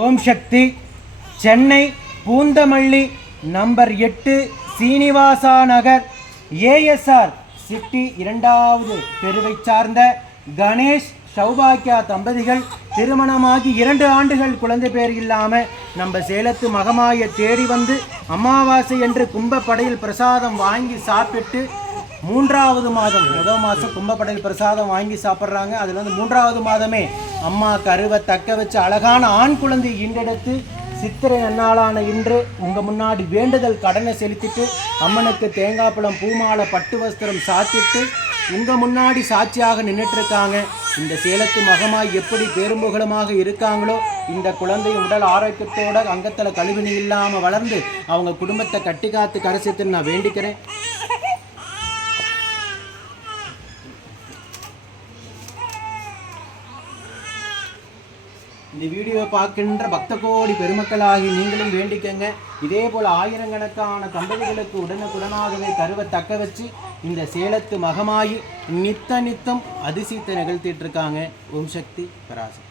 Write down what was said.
ஓம் சக்தி Chennai Poonamallee number எட்டு சீனிவாசா நகர் ASR city இரண்டாவது தெருவை சார்ந்த கணேஷ் சௌபாக்கியா தம்பதிகள் திருமணமாகி இரண்டு ஆண்டுகள் குழந்தை பேர் இல்லாமல் நம்ம சேலத்து மகமாயை தேடி வந்து அமாவாசை என்று கும்பப்படையில் பிரசாதம் வாங்கி சாப்பிட்டு மூன்றாவது மாதம் முதல் மாதம் கும்பப்படையில் பிரசாதம் வாங்கி சாப்பிட்றாங்க. அதில் வந்து மூன்றாவது மாதமே அம்மா கருவை தக்க வச்சு அழகான ஆண் குழந்தை இன்றெடுத்து சித்திரை நன்னாளான இன்று உங்கள் முன்னாடி வேண்டுதல் கடனை செலுத்திட்டு அம்மனுக்கு தேங்காய் பழம் பூமாலை பட்டு வஸ்திரம் சாத்திட்டு உங்கள் முன்னாடி சாட்சியாக நின்றுட்டு இருக்காங்க இந்த சேலத்து மகமாய் எப்படி பேரும்புகலமாக இருக்காங்களோ இந்த குழந்தை உடல் ஆரோக்கியத்தோட அங்கத்தில் கழிவுனி இல்லாமல் வளர்ந்து அவங்க குடும்பத்தை கட்டி காத்து கரைசித்துன்னு நான் வேண்டிக்கிறேன். இந்த வீடியோவை பார்க்கின்ற பக்த கோடி பெருமக்களாகி நீங்களும் வேண்டிக்கங்க. இதே போல் ஆயிரக்கணக்கான தம்பதிகளுக்கு உடனுக்குடனாகவே கருவை தக்க வச்சு இந்த சேலத்து மகமாயி நித்த நித்தம் அதிசயத்தை நிகழ்த்திட்டு இருக்காங்க. ஓம் சக்தி பராசக்தி.